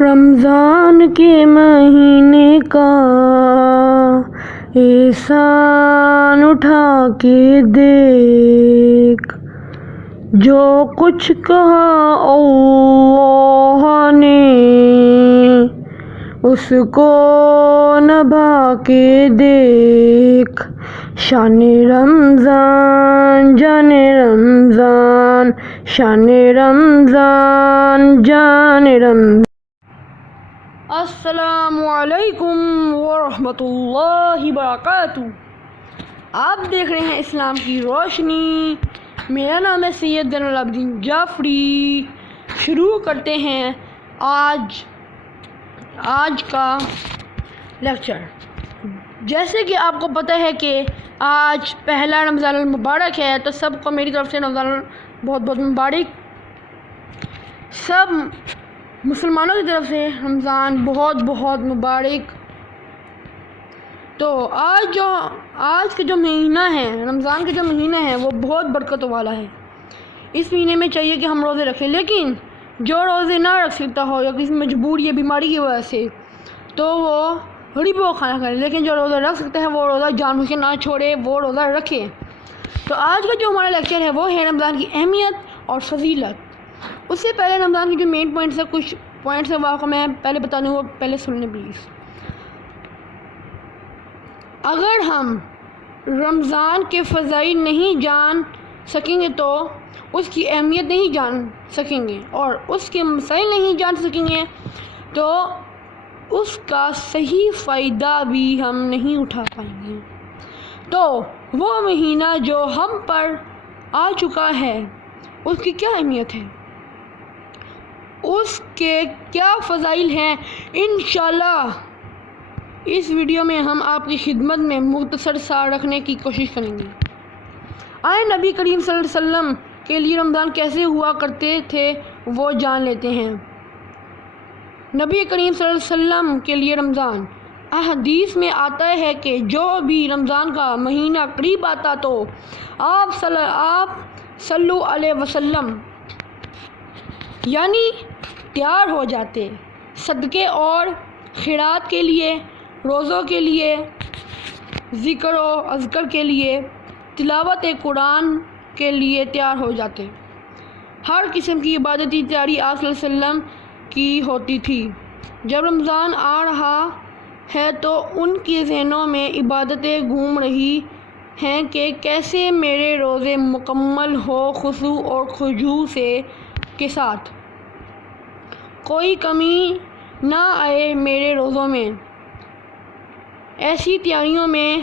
رمضان کے مہینے کا احسان اٹھا کے دیکھ، جو کچھ کہا اللہ نے اس کو نبھا کے دیکھ۔ شان رمضان جان رمضان، شان رمضان جان رمضان۔ السلام علیکم ورحمۃ اللہ وبرکاتہ۔ آپ دیکھ رہے ہیں اسلام کی روشنی۔ میرا نام ہے سید زین العابدین جعفری۔ شروع کرتے ہیں آج کا لیکچر۔ جیسے کہ آپ کو پتہ ہے کہ آج پہلا رمضان المبارک ہے، تو سب کو میری طرف سے رمضان بہت بہت مبارک۔ سب مسلمانوں کی طرف سے رمضان بہت بہت مبارک۔ تو آج کا جو مہینہ ہے، رمضان کا جو مہینہ ہے، وہ بہت برکتوں والا ہے۔ اس مہینے میں چاہیے کہ ہم روزے رکھیں، لیکن جو روزے نہ رکھ سکتا ہو یا کسی مجبوری یا بیماری کی وجہ سے، تو وہ غریبوں کو کھانا کھائے، لیکن جو روزہ رکھ سکتا ہے وہ روزہ جان بوجھ کے نہ چھوڑے، وہ روزہ رکھے۔ تو آج کا جو ہمارا لیکچر ہے وہ ہے رمضان کی اہمیت اور فضیلت۔ اس سے پہلے رمضان کی جو مین پوائنٹس ہے، کچھ پوائنٹس ہیں، وہ میں پہلے بتا دوں، وہ پہلے سن لیں پلیز۔ اگر ہم رمضان کے فضائل نہیں جان سکیں گے تو اس کی اہمیت نہیں جان سکیں گے، اور اس کے مسائل نہیں جان سکیں گے تو اس کا صحیح فائدہ بھی ہم نہیں اٹھا پائیں گے۔ تو وہ مہینہ جو ہم پر آ چکا ہے، اس کی کیا اہمیت ہے، اس کے کیا فضائل ہیں، انشاءاللہ اس ویڈیو میں ہم آپ کی خدمت میں مختصر سا رکھنے کی کوشش کریں گے۔ آئے نبی کریم صلی اللہ علیہ وسلم کے لیے رمضان کیسے ہوا کرتے تھے وہ جان لیتے ہیں۔ نبی کریم صلی اللہ علیہ وسلم کے لیے رمضان، احادیث میں آتا ہے کہ جو بھی رمضان کا مہینہ قریب آتا تو آپ صلو علیہ وسلم یعنی تیار ہو جاتے، صدقے اور خیرات کے لیے، روزوں کے لیے، ذکر و اذکار کے لیے، تلاوت قرآن کے لیے تیار ہو جاتے۔ ہر قسم کی عبادتی تیاری آپ صلی اللہ علیہ وسلم کی ہوتی تھی۔ جب رمضان آ رہا ہے تو ان کے ذہنوں میں عبادتیں گھوم رہی ہیں کہ کیسے میرے روزے مکمل ہو، خضوع اور خضوع کے ساتھ، کوئی کمی نہ آئے میرے روزوں میں۔ ایسی تیاریوں میں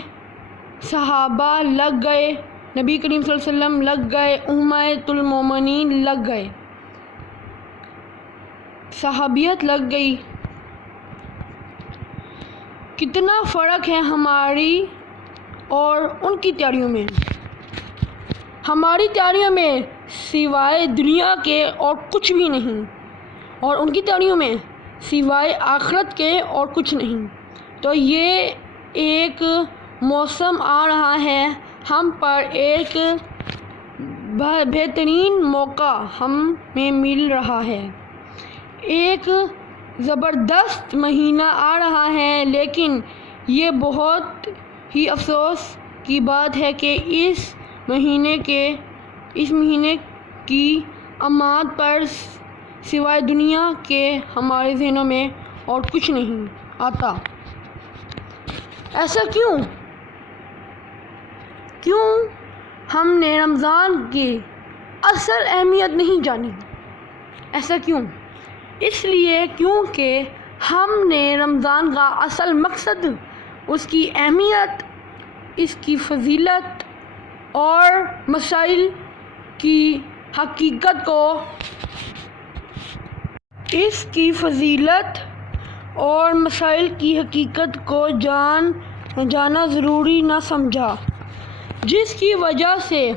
صحابہ لگ گئے، نبی کریم صلی اللہ علیہ وسلم لگ گئے، امہات المومنین لگ گئے، صحابیت لگ گئی۔ کتنا فرق ہے ہماری اور ان کی تیاریوں میں۔ ہماری تیاریوں میں سوائے دنیا کے اور کچھ بھی نہیں، اور ان کی تیاریوں میں سوائے آخرت کے اور کچھ نہیں۔ تو یہ ایک موسم آ رہا ہے ہم پر، ایک بہترین موقع ہمیں مل رہا ہے، ایک زبردست مہینہ آ رہا ہے، لیکن یہ بہت ہی افسوس کی بات ہے کہ اس مہینے کی عماد پر سوائے دنیا کے ہمارے ذہنوں میں اور کچھ نہیں آتا۔ ایسا کیوں ہم نے رمضان کی اصل اہمیت نہیں جانی؟ ایسا کیوں؟ اس لیے کیونکہ ہم نے رمضان کا اصل مقصد، اس کی اہمیت، اس کی فضیلت اور مسائل کی حقیقت کو جانا ضروری نہ سمجھا، جس کی وجہ سے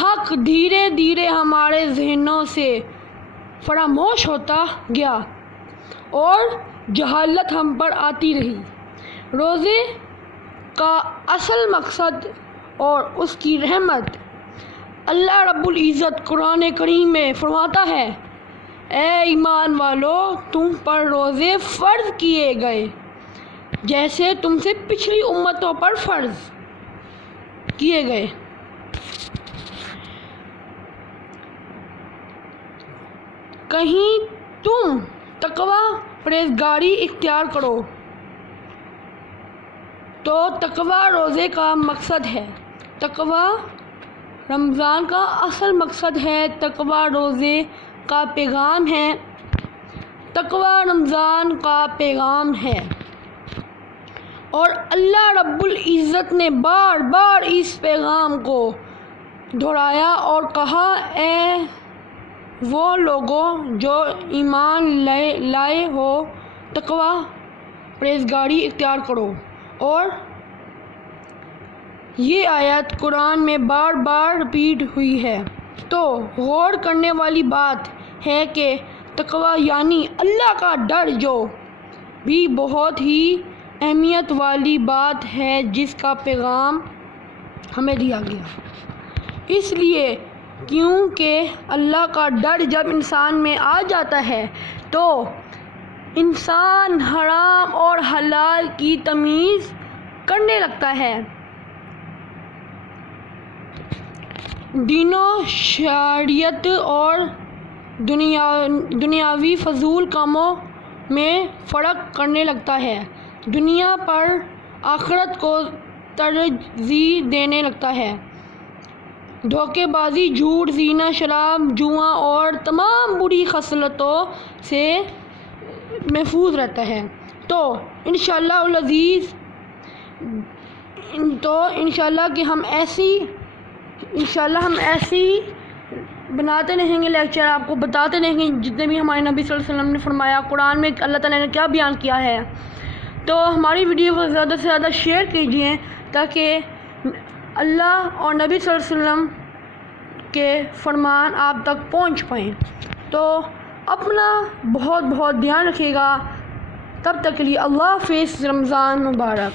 حق دھیرے دھیرے ہمارے ذہنوں سے فراموش ہوتا گیا اور جہالت ہم پر آتی رہی۔ روزے کا اصل مقصد اور اس کی رحمت، اللہ رب العزت قرآن کریم میں فرماتا ہے، اے ایمان والو تم پر روزے فرض کیے گئے جیسے تم سے پچھلی امتوں پر فرض کیے گئے۔ کہیں تم تقوی پرہیزگاری اختیار کرو تو تقوی روزے کا مقصد ہے، تقوی رمضان کا اصل مقصد ہے، تقوی روزے کا پیغام ہے، تقوی رمضان کا پیغام ہے۔ اور اللہ رب العزت نے بار بار اس پیغام کو دہرایا اور کہا، اے وہ لوگوں جو ایمان لائے ہو تقوی پرہیزگاری اختیار کرو۔ اور یہ آیت قرآن میں بار بار ریپیٹ ہوئی ہے۔ تو غور کرنے والی بات ہے کہ تقوی یعنی اللہ کا ڈر، جو بھی بہت ہی اہمیت والی بات ہے جس کا پیغام ہمیں دیا گیا، اس لیے کیونکہ اللہ کا ڈر جب انسان میں آ جاتا ہے تو انسان حرام اور حلال کی تمیز کرنے لگتا ہے، دین و شریعت اور دنیاوی فضول کاموں میں فرق کرنے لگتا ہے، دنیا پر آخرت کو ترجیح دینے لگتا ہے، دھوکے بازی، جھوٹ، زنا، شراب، جوا اور تمام بری خصلتوں سے محفوظ رہتا ہے۔ تو انشاءاللہ العزیز کہ ہم ایسی بناتے رہیں گے لیکچر، آپ کو بتاتے رہیں گے جتنے بھی ہمارے نبی صلی اللہ علیہ وسلم نے فرمایا، قرآن میں اللہ تعالیٰ نے کیا بیان کیا ہے۔ تو ہماری ویڈیو کو زیادہ سے زیادہ شیئر کیجیے تاکہ اللہ اور نبی صلی اللہ علیہ وسلم کے فرمان آپ تک پہنچ پائیں۔ تو اپنا بہت بہت دھیان رکھیے گا، تب تک کے لیے اللہ حافظ، رمضان مبارک۔